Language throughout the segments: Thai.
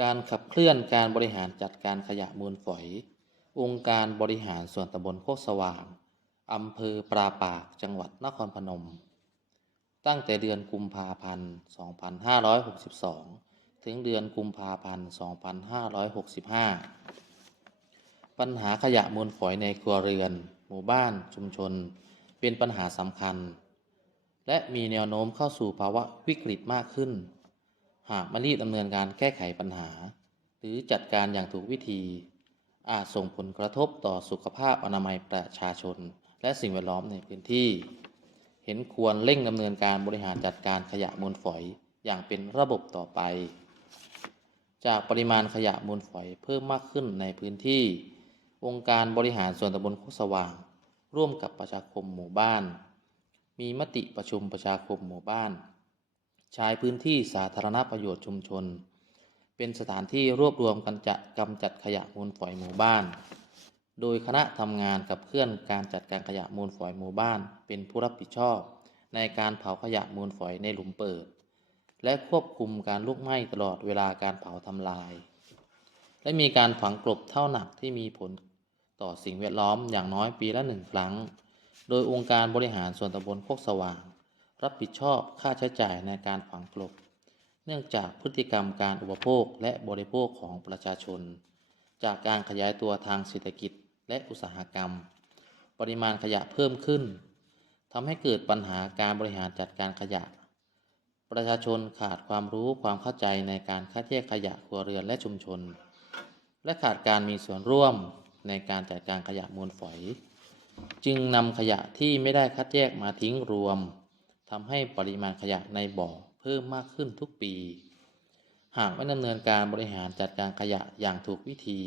การขับเคลื่อนการบริหารจัดการขยะมูลฝอย องค์การบริหารส่วนตำบลโคกสว่าง อำเภอปราปาก จังหวัดนครพนม ตั้งแต่เดือนกุมภาพันธ์ 2562 ถึงเดือนกุมภาพันธ์ 2565 ปัญหาขยะมูลฝอยในครัวเรือน หมู่บ้าน ชุมชน เป็นปัญหาสำคัญ และมีแนวโน้มเข้าสู่ภาวะวิกฤตมากขึ้น หากไม่รีบดำเนินการแก้ไขปัญหา หรือจัดการอย่างถูกวิธี อาจส่งผลกระทบต่อสุขภาพอนามัยประชาชน และสิ่งแวดล้อมในพื้นที่ เห็นควรเร่งดำเนินการบริหารจัดการขยะมูลฝอยอย่างเป็นระบบต่อไป จากปริมาณขยะมูลฝอยเพิ่มมากขึ้นในพื้นที่ องค์การบริหารส่วนตำบลโคกสว่าง ร่วมกับประชาคมหมู่บ้าน มีมติประชุมประชาคมหมู่บ้าน ใช้พื้นที่สาธารณประโยชน์ชุมชน เป็นสถานที่รวบรวมกันจัดกำจัดขยะมูลฝอยหมู่บ้าน โดยคณะทำงานกับเคลื่อนการจัดการขยะมูลฝอยหมู่บ้าน เป็นผู้รับผิดชอบ ในการเผาขยะมูลฝอยในหลุมเปิด และควบคุมการลุกไหม้ตลอดเวลาการเผาทำลาย และมีการฝังกลบเท่าหนักที่มีผลต่อสิ่งแวดล้อมอย่างน้อยปีละหนึ่งครั้ง โดยองค์การบริหารส่วนตำบลโคกสว่าง รับผิดชอบค่าใช้จ่ายในการฝังกลบ เนื่องจากพฤติกรรมการอุปโภคและบริโภคของประชาชน จากการขยายตัวทางเศรษฐกิจและอุตสาหกรรม ปริมาณขยะเพิ่มขึ้นทำให้เกิดปัญหาการบริหารจัดการขยะ ประชาชนขาดความรู้ความเข้าใจในการคัดแยกขยะครัวเรือนและชุมชน และขาดการมีส่วนร่วมในการจัดการขยะมูลฝอย จึงนำขยะที่ไม่ได้คัดแยกมาทิ้งรวม ทำให้ปริมาณขยะในบ่อเพิ่มมากขึ้นทุกปี หากไม่ดำเนินการบริหารจัดการขยะอย่างถูกวิธี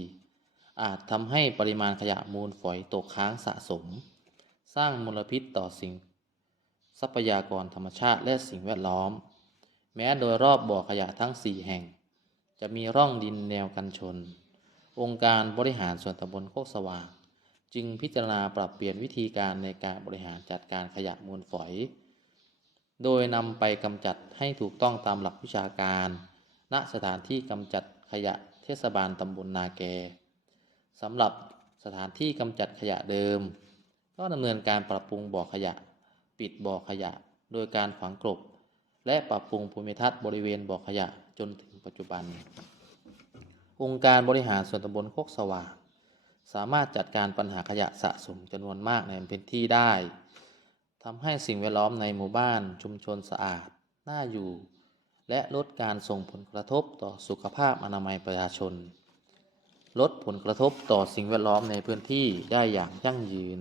อาจทำให้ปริมาณขยะมูลฝอยตกค้างสะสม สร้างมลพิษต่อสิ่ง ทรัพยากรธรรมชาติและสิ่งแวดล้อม แม้โดยรอบบ่อขยะทั้ง 4 แห่ง จะมีร่องดินแนวกันชน องค์การบริหารส่วนตำบลโคกสว่าง จึงพิจารณาปรับเปลี่ยนวิธีการในการบริหารจัดการขยะมูลฝอย โดยนำไปกำจัดให้ถูกต้องตามหลักวิชาการ ณ สถานที่กำจัดขยะเทศบาลตำบลนาแกสำหรับสถานที่กำจัดขยะเดิม ก็ดำเนินการปรับปรุงบ่อขยะ ปิดบ่อขยะ โดยการฝังกลบ และปรับปรุงภูมิทัศน์บริเวณบ่อขยะจนถึงปัจจุบัน องค์การบริหารส่วนตำบลโคกสว่างสามารถจัดการปัญหาขยะสะสมจำนวนมากในพื้นที่ได้ ทำให้สิ่งแวดล้อมในหมู่บ้านชุมชนสะอาด น่าอยู่ และลดการส่งผลกระทบต่อสุขภาพอนามัยประชาชน ลดผลกระทบต่อสิ่งแวดล้อมในพื้นที่ได้อย่างยั่งยืน